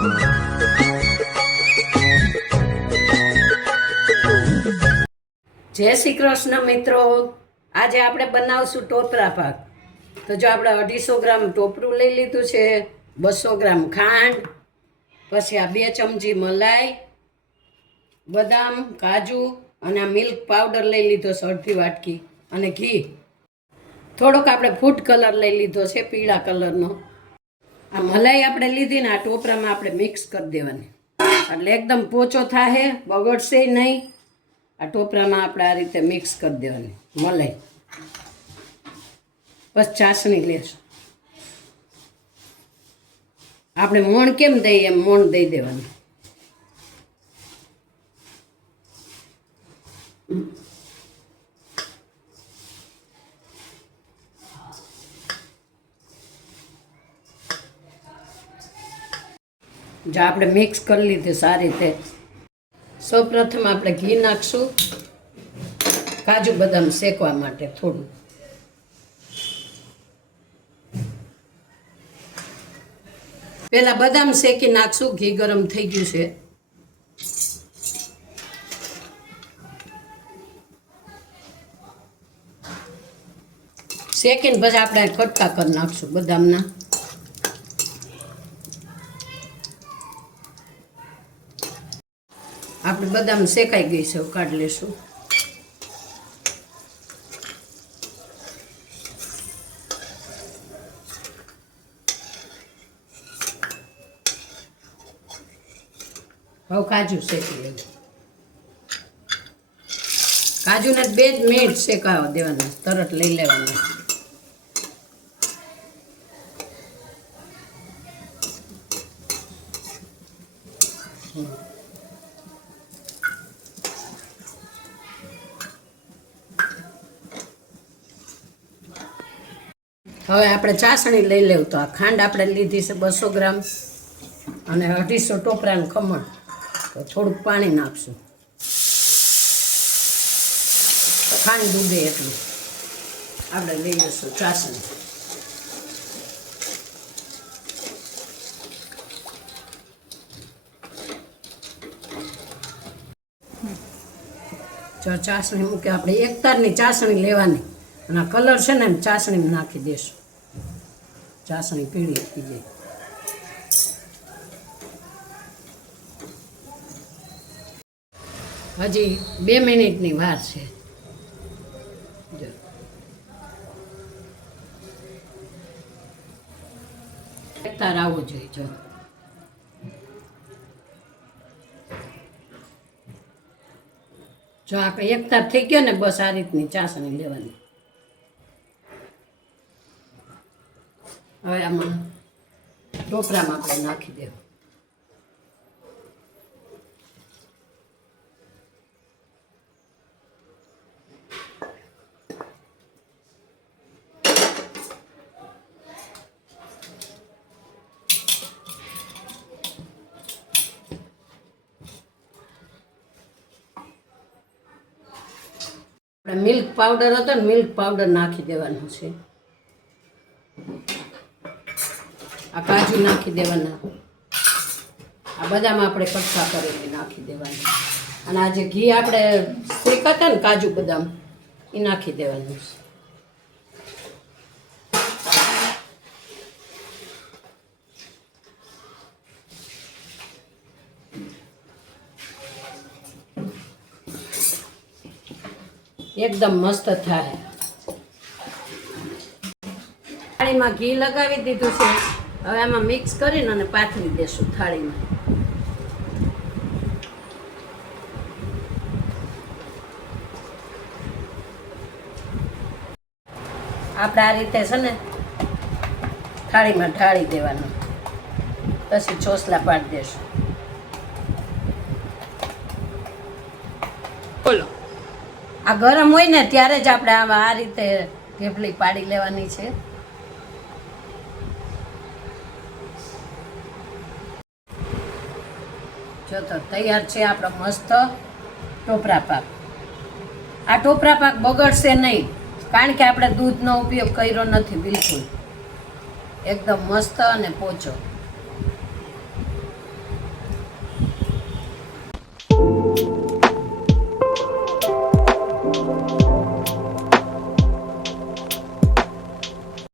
જય શ્રી કૃષ્ણ મિત્રો, આજે આપણે બનાવશું ટોપરા પાક. તો જો આપણે 250 ગ્રામ ટોપરું લઈ લીધું છે, 200 ગ્રામ ખાંડ, પછી આ 2 ચમચી મલાઈ, બદામ, કાજુ અને આ મિલ્ક પાવડર લઈ લીધો છે અડધી વાટકી, અને ઘી. થોડોક આપણે ફૂડ કલર લઈ લીધો છે પીળા કલરનો. આ મલાઈ આપણે લીધી ને આ ટોપરામાં આપણે મિક્સ કરી દેવાની, એટલે એકદમ પોચો થાય, બગડશે નહીં. આ ટોપરામાં આપણે આ રીતે મિક્સ કરી દેવાની મલાઈ. બસ ચાસણી લેશું. આપણે મોણ કેમ દઈએ એમ મોણ દઈ દેવાનું. જો આપણે મિક્સ કરી લીધું સારી રીતે. સૌપ્રથમ આપણે ઘી નાખશું કાજુ બદામ શેકવા માટે થોડું. પહેલા બદામ શેકી નાખશું. ઘી ગરમ થઈ ગયું છે. શેકીને પછી આપણે કટકા કરી નાખશું બદામના. આપણે બદામ શેકાઈ ગઈ છે, કાઢી લેશું. હવે કાજુ શેકી લેવું. કાજુને 2 મિનિટ શેકાવા દેવાના, તરત લઈ લેવાના. હવે આપણે ચાસણી લઈ લેવું. તો આ ખાંડ આપણે લીધી છે 200 ગ્રામ અને 250 ટોપરાનું ખમણ. તો થોડુંક પાણી નાખશું, ખાંડ ડૂબે એટલું. આપણે લઈ લઈશું ચાસણી. જો ચાસણી મૂકે આપણે એક તારની ચાસણી લેવાની, અને કલર છે ને એમ ચાસણીમાં નાખી દઈશું. ચાસણી પીળી થઈ જાય. હજી 2 મિનિટની વાર છે. એકતાર આવવો જોઈએ. જો આપણે એકતાર થઈ ગયો ને, બસ આ રીતની ચાસણી લેવાની. હવે આમાં ટોપરામાં આપણે નાખી દેવું. આપણે મિલ્ક પાવડર હતો ને, મિલ્ક પાવડર નાખી દેવાનું છે. આ કાજુ નાખી દેવાના. આ બદામ આપણે કટકા કરીને નાખી દેવાના. અને આ જે ઘી આપણે શેકાતા ને કાજુ બદામ, એ નાખી દેવાનું છે. એકદમ મસ્ત થાય. થાળીમાં ઘી લગાવી દીધું છે. હવે આમાં મિક્સ કરીને અને પાથરી દેશું થાળીમાં. આપણે આ રીતે છે ને થાળીમાં ઢાળી દેવાનું, પછી ચોસલા પાડી દેશું. બોલો. આ ગરમ હોય ને ત્યારે જ આપણે આમાં આ રીતે ઢેફલી પાડી લેવાની છે. જો તો તૈયાર છે આપણો મસ્ત ટોપરા પાક. આ ટોપરા પાક બગડશે નહીં, કારણ કે આપણે દૂધનો ઉપયોગ કર્યો નથી બિલકુલ. એકદમ મસ્ત અને પોચો.